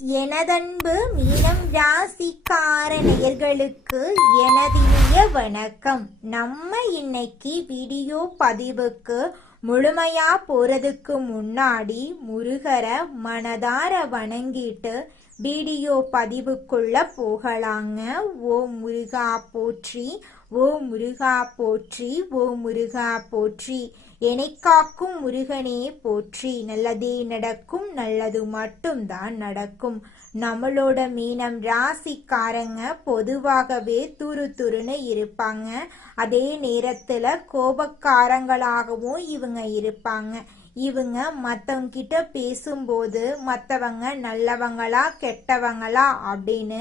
எனதன்பு மீனம் ராசிக்கார நேயர்களுக்கு எனதினிய வணக்கம். நம்ம இன்னைக்கு வீடியோ பதிவுக்கு முழுமையா போறதுக்கு முன்னாடி முருகரை மனதார வணங்கிட்டு வீடியோ பதிவுக்குள்ள போகலாங்க. ஓ முருகா போற்றி, ஓ முருகா போற்றி, ஓ முருகா போற்றி. என்னை காக்கும் முருகனே போற்றி. நல்லதே நடக்கும், நல்லது மட்டும்தான் நடக்கும். நம்மளோட மீனம் ராசிக்காரங்க பொதுவாகவே துருன்னு இருப்பாங்க. அதே நேரத்துல கோபக்காரங்களாகவும் இவங்க இருப்பாங்க. இவங்க மற்றவங்க கிட்ட பேசும்போது மற்றவங்க நல்லவங்களா கெட்டவங்களா அப்படின்னு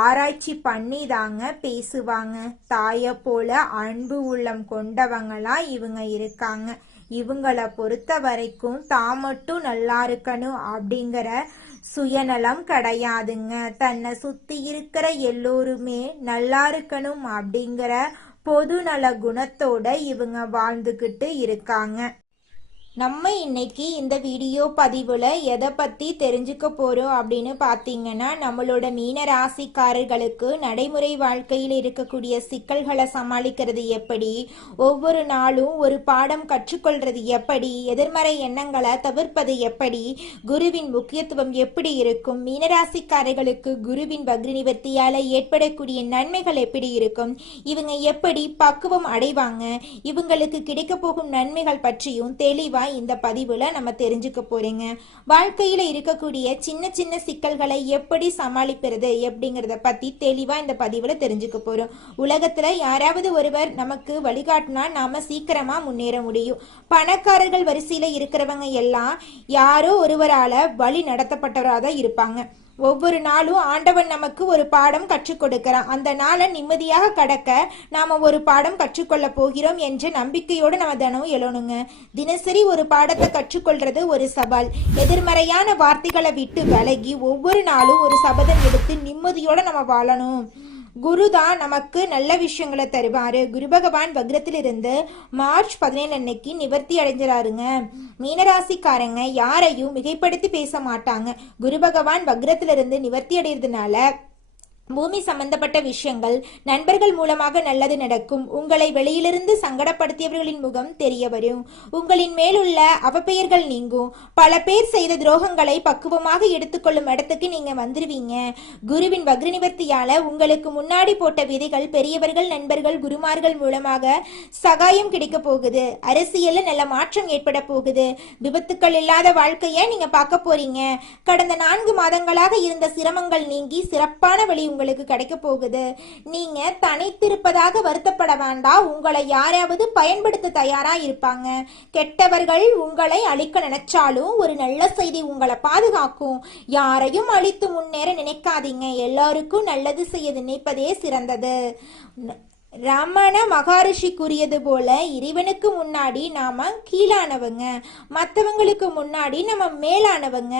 ஆராய்ச்சி பண்ணி தாங்க பேசுவாங்க. தாயை போல அன்பு உள்ளம் கொண்டவங்களா இவங்க இருக்காங்க. இவங்கள பொறுத்த வரைக்கும் தான் மட்டும் நல்லா இருக்கணும் அப்படிங்கிற சுயநலம் கிடையாதுங்க. தன்னை சுத்தி இருக்கிற எல்லோருமே நல்லா இருக்கணும் அப்படிங்கிற பொதுநல குணத்தோட இவங்க வாழ்ந்துகிட்டு இருக்காங்க. நம்ம இன்னைக்கு இந்த வீடியோ பதிவில் எதை பற்றி தெரிஞ்சுக்க போகிறோம் அப்படின்னு பார்த்தீங்கன்னா, நம்மளோட மீன ராசிக்காரர்களுக்கு நடைமுறை வாழ்க்கையில் இருக்கக்கூடிய சிக்கல்களை சமாளிக்கிறது எப்படி, ஒவ்வொரு நாளும் ஒரு பாடம் கற்றுக்கொள்றது எப்படி, எதிர்மறை எண்ணங்களை தவிர்ப்பது எப்படி, குருவின் முக்கியத்துவம் எப்படி இருக்கும், மீனராசிக்காரர்களுக்கு குருவின் வக்ர நிவர்த்தியால் ஏற்படக்கூடிய நன்மைகள் எப்படி இருக்கும், இவங்க எப்படி பக்குவம் அடைவாங்க, இவங்களுக்கு கிடைக்க போகும் நன்மைகள் பற்றியும் தெளிவாக இந்த பதிவுல நம்ம தெரிஞ்சுக்க போறீங்க. வாழ்க்கையில இருக்கக்கூடிய சின்ன சின்ன சிக்கல்களை எப்படி சமாளிக்கிறது அப்படிங்கறத பத்தி தெளிவா இந்த பதிவுல தெரிஞ்சுக்க போறோம். உலகத்துல யாராவது ஒருவர் நமக்கு வழிகாட்டினா நாம சீக்கிரமா முன்னேற முடியும். பணக்காரர்கள் வரிசையில இருக்கிறவங்க எல்லாம் யாரோ ஒருவரால வழி நடத்தப்பட்டவராக தான் இருப்பாங்க. ஒவ்வொரு நாளும் ஆண்டவன் நமக்கு ஒரு பாடம் கற்றுக் கொடுக்கிறான். அந்த நாளை நிம்மதியாக கடக்க நாம ஒரு பாடம் கற்றுக்கொள்ள போகிறோம் என்ற நம்பிக்கையோடு நம்ம தினமும் எழணுங்க. தினசரி ஒரு பாடத்தை கற்றுக்கொள்றது ஒரு சவால். எதிர்மறையான வார்த்தைகளை விட்டு விலகி ஒவ்வொரு நாளும் ஒரு சபதம் எடுத்து நிம்மதியோட நம்ம வாழணும். குரு தான் நமக்கு நல்ல விஷயங்களை தருவாரு. குரு பகவான் வக்ரத்திலிருந்து மார்ச் 17 அன்னைக்கு நிவர்த்தி அடைஞ்சிறாருங்க. மீனராசிக்காரங்க யாரையும் மிகைப்படுத்தி பேச மாட்டாங்க. குரு பகவான் வக்ரத்திலிருந்து நிவர்த்தி அடைகிறதுனால பூமி சம்பந்தப்பட்ட விஷயங்கள் நண்பர்கள் மூலமாக நல்லது நடக்கும். உங்களை வெளியிலிருந்து சங்கடப்படுத்தியவர்களின் முகம் தெரிய வரும். உங்களின் மேலுள்ள அவப்பெயர்கள் நீங்கும். பல பேர் செய்த துரோகங்களை பக்குவமாக எடுத்துக்கொள்ளும் இடத்துக்கு நீங்க வந்துருவீங்க. குருவின் வக்ர நிவர்த்தியால உங்களுக்கு முன்னாடி போட்ட விதைகள் பெரியவர்கள் நண்பர்கள் குருமார்கள் மூலமாக சகாயம் கிடைக்க போகுது. அரசியல்ல நல்ல மாற்றம் ஏற்பட போகுது. விபத்துக்கள் இல்லாத வாழ்க்கைய நீங்க பார்க்க போறீங்க. கடந்த 4 மாதங்களாக இருந்த சிரமங்கள் நீங்கி சிறப்பான வழி உங்களுக்கு கிடைக்க போகுது. நீங்க தனித்திருப்பதாக வருத்தப்பட வேண்டாம். உங்களை யாராவது பயன்படுத்த தயாரா இருப்பாங்க. கெட்டவர்கள் உங்களை அழிக்க நினைச்சாலும் ஒரு நல்ல செய்தி உங்களை பாதுகாக்கும். யாரையும் அழித்து முன்னேற நினைக்காதீங்க. எல்லாருக்கும் நல்லது செய்ய நினைப்பதே சிறந்தது. ரமண மகரிஷி கூறியது போல இறைவனுக்கு முன்னாடி நாம கீழானவங்க, மற்றவங்களுக்கு முன்னாடி நம்ம மேலானவங்க.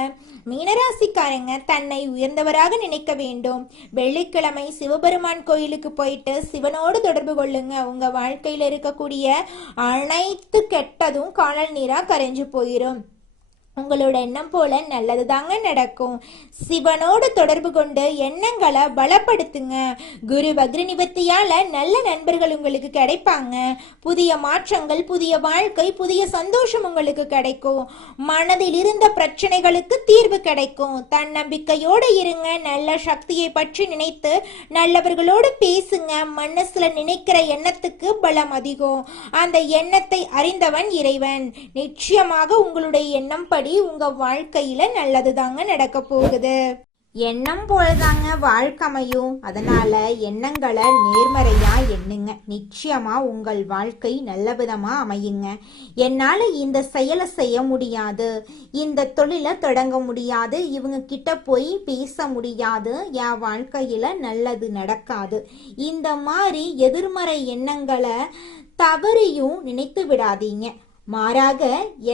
மீனராசிக்காரங்க தன்னை உயர்ந்தவராக நினைக்க வேண்டும். வெள்ளிக்கிழமை சிவபெருமான் கோயிலுக்கு போயிட்டு சிவனோடு தொடர்பு கொள்ளுங்க. உங்க வாழ்க்கையில இருக்கக்கூடிய அனைத்து கெட்டதும் காணல் நீரா கரைஞ்சு போயிடும். உங்களோட எண்ணம் போல நல்லது தாங்க நடக்கும். சிவனோடு தொடர்பு கொண்டு எண்ணங்களை பலப்படுத்துங்க. குரு வக்ர நிவர்த்தியால நல்ல நண்பர்கள் உங்களுக்கு கிடைப்பாங்க. புதிய மாற்றங்கள், புதிய வாழ்க்கை, புதிய சந்தோஷம் உங்களுக்கு கிடைக்கும். மனதில் இருந்த பிரச்சனைகளுக்கு தீர்வு கிடைக்கும். தன்னம்பிக்கையோடு இருங்க. நல்ல சக்தியை பற்றி நினைத்து நல்லவர்களோடு பேசுங்க. மனசுல நினைக்கிற எண்ணத்துக்கு பலம் அதிகம். அந்த எண்ணத்தை அறிந்தவன் இறைவன். நிச்சயமாக உங்களுடைய எண்ணம் படி உங்க வாழ்க்கையில நல்லது தாங்க நடக்க போகுது. எண்ணம் போலதாங்க வாழ்க்கை அமையும். அதனால எண்ணங்களை நேர்மறையா எண்ணுங்க. நிச்சயமா உங்கள் வாழ்க்கை நல்ல விதமா அமையுங்க. என்னால இந்த செயலை செய்ய முடியாது, இந்த தொழிலை தொடங்க முடியாது, இவங்க கிட்ட போய் பேச முடியாது, என் வாழ்க்கையில நல்லது நடக்காது, இந்த மாதிரி எதிர்மறை எண்ணங்களை தவறியும் நினைத்து விடாதீங்க. மாறாக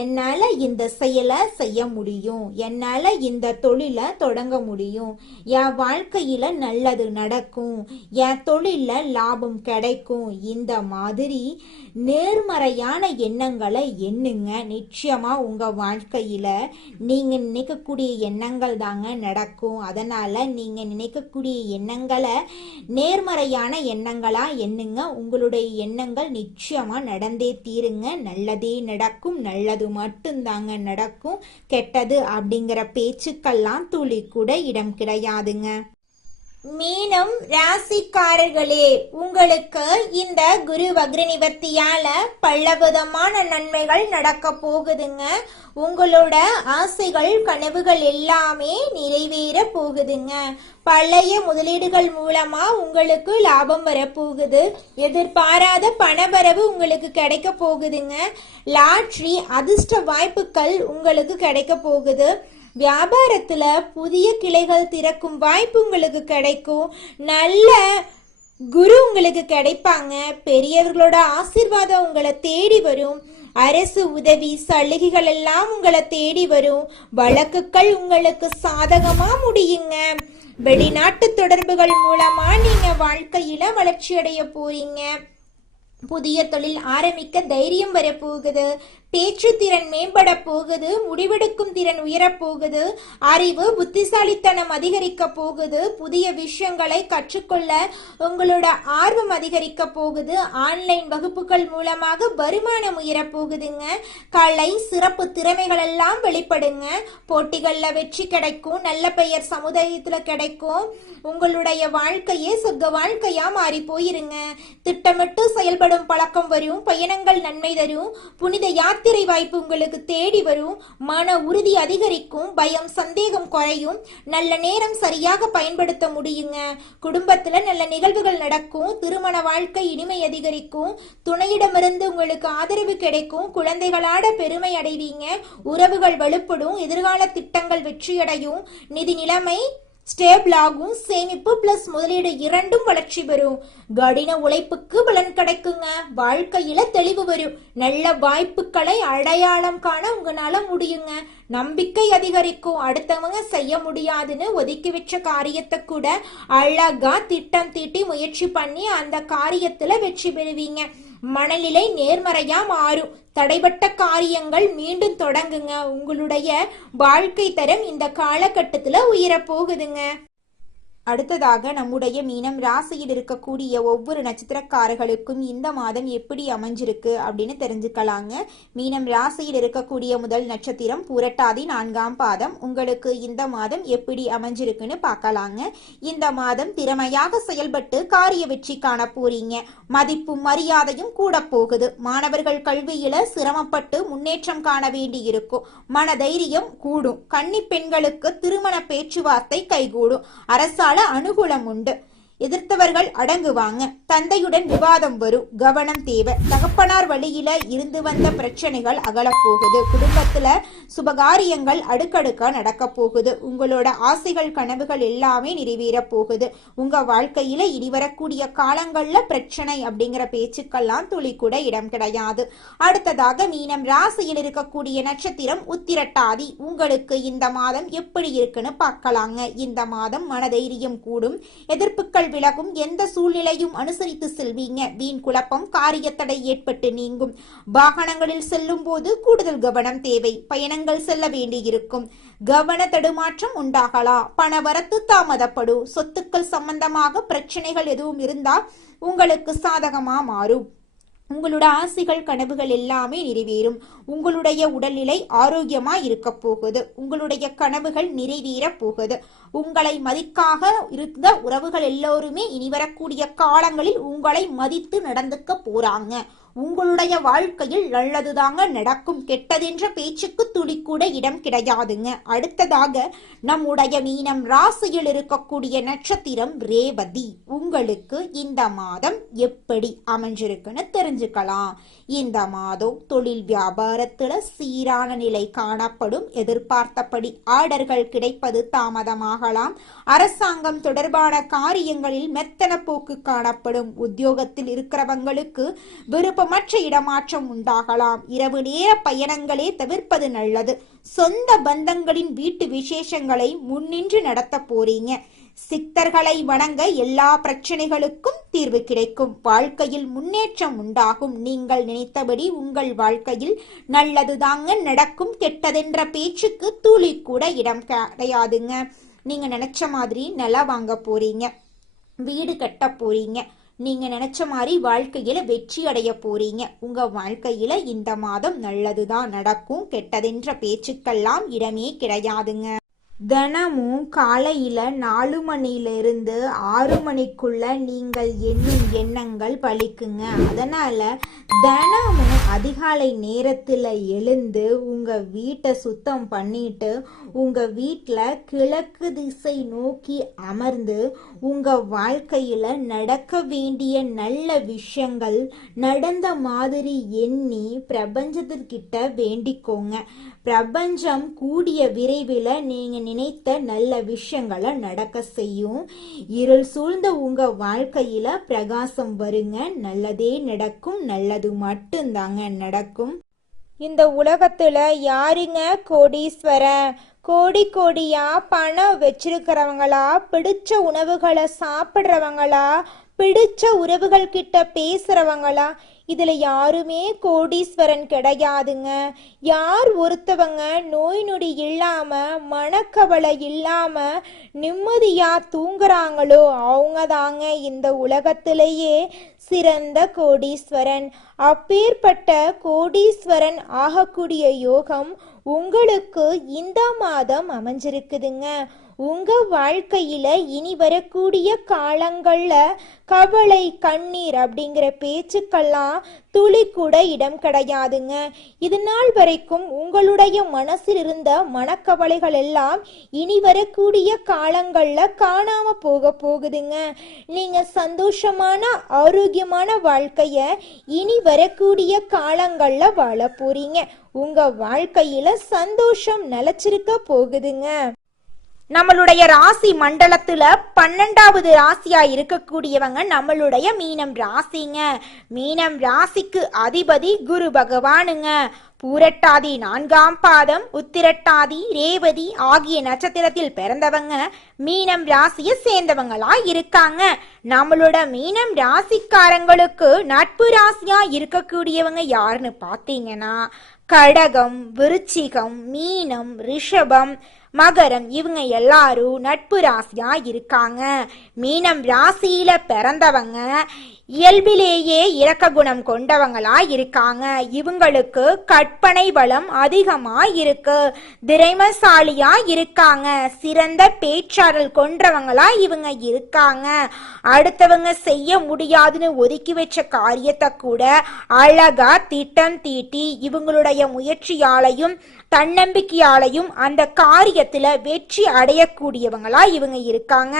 என்னால இந்த செயலை செய்ய முடியும், என்னால இந்த தொழிலை தொடங்க முடியும், என் வாழ்க்கையில நல்லது நடக்கும், என் தொழில லாபம் கிடைக்கும், இந்த மாதிரி நேர்மறையான எண்ணங்களை எண்ணுங்க. நிச்சயமா உங்க வாழ்க்கையில நீங்க நினைக்கக்கூடிய எண்ணங்கள் தாங்க நடக்கும். அதனால நீங்க நினைக்கக்கூடிய எண்ணங்களை நேர்மறையான எண்ணங்களா எண்ணுங்க. உங்களுடைய எண்ணங்கள் நிச்சயமா நடந்தே தீருங்க. நல்லதே நடக்கும், நல்லது மட்டும்தாங்க நடக்கும். கெட்டது அப்படிங்கிற பேச்சுக்கெல்லாம் துளி கூட இடம் கிடையாதுங்க. மீனம் ராசிக்காரர்களே, உங்களுக்கு இந்த குரு வக்ர நிவர்த்தியால பலவிதமான நன்மைகள் நடக்க போகுதுங்க. உங்களோட ஆசைகள் கனவுகள் எல்லாமே நிறைவேற போகுதுங்க. பழைய முதலீடுகள் மூலமா உங்களுக்கு லாபம் வரப்போகுது. எதிர்பாராத பணவரவு உங்களுக்கு கிடைக்க போகுதுங்க. லாட்ரி அதிர்ஷ்ட வாய்ப்புகள் உங்களுக்கு கிடைக்க போகுது. வியாபாரத்துல புதிய கிளைகள் திறக்கும் வாய்ப்பு உங்களுக்கு கிடைக்கும். நல்ல குரு உங்களுக்கு கிடைப்பாங்க. பெரியவர்களோட ஆசீர்வாதம் உங்களை தேடி வரும். அரசு உதவி சலுகைகள் எல்லாம் உங்களை தேடி வரும். வழக்குகள் உங்களுக்கு சாதகமா முடியுங்க. வெளிநாட்டு தொடர்புகள் மூலமா நீங்க வாழ்க்கையில வளர்ச்சி அடைய போறீங்க. புதிய தொழில் ஆரம்பிக்க தைரியம் வரப்போகுது. பேச்சு திறன் மேம்பட போகுது. முடிவெடுக்கும் திறன் உயரப்போகுது. அறிவு புத்திசாலித்தனம் அதிகரிக்க போகுது. புதிய விஷயங்களை கற்றுக்கொள்ள உங்களோட ஆர்வம் அதிகரிக்க போகுது. ஆன்லைன் வகுப்புகள் மூலமாக வருமானம் உயரப் போகுதுங்க. கலை சிறப்பு திறமைகள் எல்லாம் வெளிப்படுங்க. போட்டிகள்ல வெற்றி கிடைக்கும். நல்ல பெயர் சமுதாயத்துல கிடைக்கும். உங்களுடைய வாழ்க்கையே சொர்க்க வாழ்க்கையா மாறி போயிருங்க. திட்டமிட்டு செயல்படும் பழக்கம் வரும். பயணங்கள் நன்மை தரும். புனித யாத்திரை வாய்ப்பு உங்களுக்கு தேடி வரும். மன உறுதி அதிகரிக்கும். பயம் சந்தேகம் குறையும். நல்ல நேரம் சரியாக பயன்படுத்த முடியுங்க. குடும்பத்துல நல்ல நிகழ்வுகள் நடக்கும். திருமண வாழ்க்கை இனிமை அதிகரிக்கும். துணையிடமிருந்து உங்களுக்கு ஆதரவு கிடைக்கும். குழந்தைகளோட பெருமை அடைவீங்க. உறவுகள் வலுப்படும். எதிர்கால திட்டங்கள் வெற்றியடையும். நிதி நிலைமை ஸ்டேபிள் ஆகும். சேமிப்பு பிளஸ் முதலீடு இரண்டும் வளர்ச்சி பெறும். கடின உழைப்புக்கு பலன் கிடைக்குங்க. வாழ்க்கையில தெளிவு வரும். நல்ல வாய்ப்புகளை அடையாளம் காண உங்களால முடியுங்க. நம்பிக்கை அதிகரிக்கும். அடுத்தவங்க செய்ய முடியாதுன்னு ஒதுக்கி வச்ச காரியத்தை கூட அழகா திட்டம் தீட்டி முயற்சி பண்ணி அந்த காரியத்துல வெற்றி பெறுவீங்க. மனநிலை நேர்மறையா மாறும். தடைபட்ட காரியங்கள் மீண்டும் தொடங்குங்க. உங்களுடைய வாழ்க்கை தரம் இந்த காலகட்டத்துல உயரப் போகுதுங்க. அடுத்ததாக நம்முடைய மீனம் ராசியில் இருக்கக்கூடிய ஒவ்வொரு நட்சத்திரக்காரர்களுக்கும் இந்த மாதம் எப்படி அமைஞ்சிருக்கு அப்படின்னு தெரிஞ்சுக்கலாங்க. மீனம் ராசியில் இருக்கக்கூடிய முதல் நட்சத்திரம் பூரட்டாதி 4ஆம் பாதம். உங்களுக்கு இந்த மாதம் எப்படி அமைஞ்சிருக்குன்னு பார்க்கலாங்க. இந்த மாதம் திறமையாக செயல்பட்டு காரிய வெற்றி காண போறீங்க. மதிப்பும் மரியாதையும் கூட போகுது. மாணவர்கள் கல்வியில சிரமப்பட்டு முன்னேற்றம் காண வேண்டி இருக்கும். மனதைரியம் கூடும். கன்னி பெண்களுக்கு திருமண பேச்சுவார்த்தை கைகூடும். அரசால் அனுகூலம் உண்டு. எதிர்த்தவர்கள் அடங்குவாங்க. தந்தையுடன் விவாதம் வரும். கவனம் தேவை. தகப்பனார் வழியில இருந்து வந்த பிரச்சனைகள் அகலப்போகுது. குடும்பத்துல சுபகாரியங்கள் அடுக்கடுக்கா நடக்க போகுது. உங்களோட ஆசைகள் கனவுகள் எல்லாமே நிறைவேற போகுது. உங்க வாழ்க்கையில இனி வரக்கூடிய காலங்கள்ல பிரச்சனை அப்படிங்கிற பேச்சுக்கெல்லாம் துளி கூட இடம் கிடையாது. அடுத்ததாக மீனம் ராசியில் இருக்கக்கூடிய நட்சத்திரம் உத்திரட்டாதி. உங்களுக்கு இந்த மாதம் எப்படி இருக்குன்னு பார்க்கலாங்க. இந்த மாதம் மனதைரியம் கூடும். எதிர்ப்புகள் விலகும். எந்த சூழ்நிலையும் அனுசரித்து செல்வீங்க. வீண் குழப்பம் காரியத்தடை ஏற்பட்டு நீங்கும். வாகனங்களில் செல்லும் போது கூடுதல் கவனம் தேவை. பயணங்கள் செல்ல வேண்டியிருக்கும். கவன தடுமாற்றம் உண்டாகலாம். பணவரத்து தாமதப்படும். சொத்துக்கள் சம்பந்தமாக பிரச்சனைகள் எதுவும் இருந்தால் உங்களுக்கு சாதகமா மாறும். உங்களோட ஆசைகள் கனவுகள் எல்லாமே நிறைவேறும். உங்களுடைய உடல்நிலை ஆரோக்கியமா இருக்க போகுது. உங்களுடைய கனவுகள் நிறைவேற போகுது. உங்களை மதிக்காக இருந்த உறவுகள் எல்லோருமே இனி வரக்கூடிய காலங்களில் உங்களை மதித்து நடந்துக்க போறாங்க. உங்களுடைய வாழ்க்கையில் நல்லதுதாங்க நடக்கும். கெட்டதென்ற பேச்சுக்கு துளி கூட இடம் கிடையாதுங்க. அடுத்ததாக நம்முடைய மீனம் ராசியில் இருக்கக்கூடிய நட்சத்திரம் ரேவதி. உங்களுக்கு இந்த மாதம் எப்படி அமைஞ்சிருக்குன்னு தெரிஞ்சுக்கலாம். இந்த மாதம் தொழில் வியாபாரத்துல சீரான நிலை காணப்படும். எதிர்பார்த்தபடி ஆர்டர்கள் கிடைப்பது தாமதமாகலாம். அரசாங்கம் தொடர்பான காரியங்களில் மெத்தன போக்கு காணப்படும். உத்தியோகத்தில் இருக்கிறவங்களுக்கு விருப்ப விருப்பமற்ற இடமாற்றம் உண்டாகலாம். இரவு நேர பயணங்களே தவிர்ப்பது நல்லது. சொந்த பந்தங்களின் வீட்டு விசேஷங்களை முன்னின்று நடத்த போறீங்க. சித்தர்களை வணங்க எல்லா பிரச்சனைகளுக்கும் தீர்வு கிடைக்கும். வாழ்க்கையில் முன்னேற்றம் உண்டாகும். நீங்கள் நினைத்தபடி உங்கள் வாழ்க்கையில் நல்லதுதாங்க நடக்கும். கெட்டதென்ற பேச்சுக்கு துளி கூட இடம் கிடையாதுங்க. நீங்க நினைச்ச மாதிரி நிலம் வாங்க போறீங்க, வீடு கட்ட போறீங்க, நீங்க நினைச்ச மாதிரி வாழ்க்கையில வெற்றி அடைய போறீங்க. உங்க வாழ்க்கையில இந்த மாதம் நல்லதுதான் நடக்கும். கெட்டதென்ற பேச்சுக்கெல்லாம் இடமே கிடையாதுங்க. தினமும் காலையில 4 மணியிலிருந்து 6 மணிக்குள்ள நீங்கள் எண்ணும் எண்ணங்கள் பலிக்குங்க. அதனால தினமும் அதிகாலை நேரத்துல எழுந்து உங்க வீட்டை சுத்தம் பண்ணிட்டு உங்க வீட்டுல கிழக்கு திசை நோக்கி அமர்ந்து உங்க வாழ்க்கையில நடக்க வேண்டிய நல்ல விஷயங்கள் நடந்த மாதிரி எண்ணி பிரபஞ்சத்திற்கிட்ட வேண்டிக்கோங்க. பிரபஞ்சம் கூடிய விரைவில் நீங்க நினைத்த நல்ல விஷயங்களை நடக்க செய்யும். இருள் சூழ்ந்த உங்க வாழ்க்கையில பிரகாசம் வருங்க. நல்லதே நடக்கும். நல்லது மட்டும்தாங்க நடக்கும். இந்த உலகத்துல யாருங்க கோடீஸ்வரன்? கோடி கோடியா பணம் வச்சிருக்கிறவங்களா, பிடிச்ச உணவுகளை சாப்பிட்றவங்களா, பிடிச்ச உறவுகள் கிட்ட பேசுறவங்களா? இதுல யாருமே கோடீஸ்வரன் கிடையாதுங்க. யார் ஒருத்தவங்க நோய் நொடி இல்லாம மனக்கவலை இல்லாம நிம்மதியா தூங்குறாங்களோ அவங்க தாங்க இந்த உலகத்திலேயே சிறந்த கோடீஸ்வரன். அப்பேற்பட்ட கோடீஸ்வரன் ஆகக்கூடிய யோகம் உங்களுக்கு இந்த மாதம் அமைஞ்சிருக்குதுங்க. உங்க வாழ்க்கையில இனி வரக்கூடிய காலங்கள்ல கவலை கண்ணீர் அப்படிங்கிற பேச்சுக்கெல்லாம் துளி கூட இடம் கிடையாதுங்க. இது நாள் வரைக்கும் உங்களுடைய மனசில் இருந்த மனக்கவலைகள் எல்லாம் இனி வரக்கூடிய காலங்கள்ல காணாம போகுதுங்க. நீங்க சந்தோஷமான ஆரோக்கியமான வாழ்க்கைய இனி வரக்கூடிய காலங்கள்ல வாழ போறீங்க. உங்க வாழ்க்கையில சந்தோஷம் நிலைச்சிருக்க போகுதுங்க. நம்மளுடைய ராசி மண்டலத்துல 12வது ராசியா இருக்கக்கூடியவங்க நம்மளுடைய மீனம் ராசிங்க. மீனம் ராசிக்கு அதிபதி குரு பகவானுங்க. பூரட்டாதி 4ஆம் பாதம், உத்திரட்டாதி, ரேவதி ஆகிய நட்சத்திரத்தில் பிறந்தவங்க மீனம் ராசியை சேர்ந்தவங்களா இருக்காங்க. நம்மளோட மீனம் ராசிக்காரங்களுக்கு நட்பு ராசியா இருக்கக்கூடியவங்க யாருன்னு பாத்தீங்கன்னா கடகம், விருச்சிகம், மீனம், ரிஷபம், மகரம் இவங்க எல்லாரும் நட்பு ராசியா இருக்காங்க. மீனம் ராசியில பிறந்தவங்க இயல்பிலேயே இரக்க குணம் கொண்டவங்களா இருக்காங்க. இவங்களுக்கு கற்பனை பலம் அதிகமா இருக்கு. திறமைசாலியா இருக்காங்க. சிறந்த பேச்சாற்றல் கொண்டவங்களா இவங்க இருக்காங்க. அடுத்தவங்க செய்ய முடியாதுன்னு ஒதுக்கி வச்ச காரியத்தை கூட அழகா திட்டம் தீட்டி இவங்களுடைய முயற்சியாலையும் தன்னம்பிக்கையாலையும் அந்த காரியத்துல வெற்றி அடையக்கூடியவங்களா இவங்க இருக்காங்க.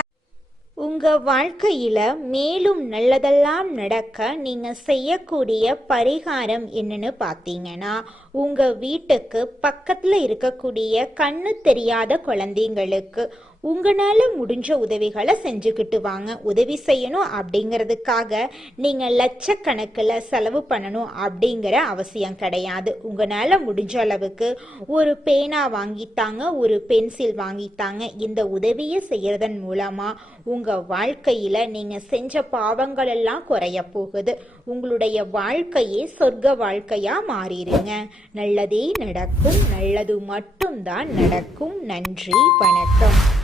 உங்க வாழ்க்கையில மேலும் நல்லதெல்லாம் நடக்க நீங்க செய்யக்கூடிய பரிகாரம் என்னன்னு பார்த்தீங்கன்னா, உங்க வீட்டுக்கு பக்கத்துல இருக்கக்கூடிய கண்ணு தெரியாத குழந்தைங்களுக்கு உங்களால முடிஞ்ச உதவிகளை செஞ்சுக்கிட்டு வாங்க. உதவி செய்யணும் அப்படிங்கிறதுக்காக நீங்க லட்சக்கணக்கில் செலவு பண்ணணும் அப்படிங்கிற அவசியம் கிடையாது. உங்களால முடிஞ்ச அளவுக்கு ஒரு பேனா வாங்கித்தாங்க, ஒரு பென்சில் வாங்கித்தாங்க. இந்த உதவியை செய்யறதன் மூலமா உங்க வாழ்க்கையில நீங்க செஞ்ச பாவங்கள் எல்லாம் குறைய போகுது. உங்களுடைய வாழ்க்கையே சொர்க்க வாழ்க்கையா மாறிடுங்க. நல்லதே நடக்கும். நல்லது மட்டும்தான் நடக்கும். நன்றி, வணக்கம்.